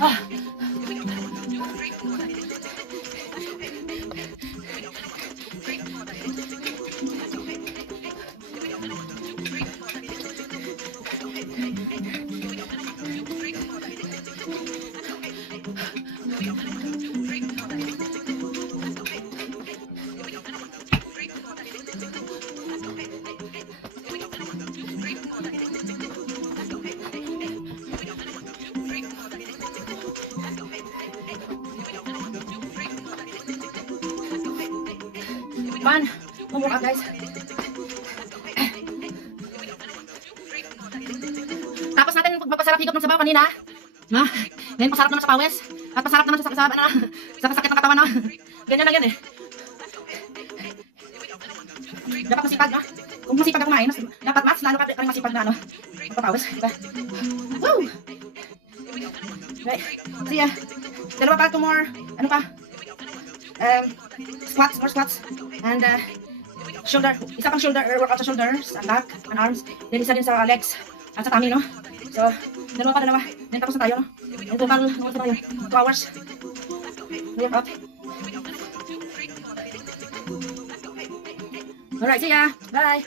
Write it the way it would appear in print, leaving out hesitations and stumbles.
Ah. Fun. Workout guys. Tapos natin magpasarap higop ng sabaw kanina. No? Ngayon pasarap naman sa pawis. At pasarap naman sa sakit ng katawan. No? Ganyan lang yan eh. Dapat masipag, no? Kung masipag ka kumain, dapat mas lalo ka rin masipag na magpapawis. Diba? Woo! Right. See ya. Dalawa pa, 2 more. Ano pa? Squats, more squats. And shoulder. Isa pang shoulder, workout sa shoulders, and back, and arms. Then isa din sa legs at sa tummy, no? So, dalawa. Then tapos na tayo, no? In total, ano tayo? 2 hours. Workout. Alright, see ya. Bye.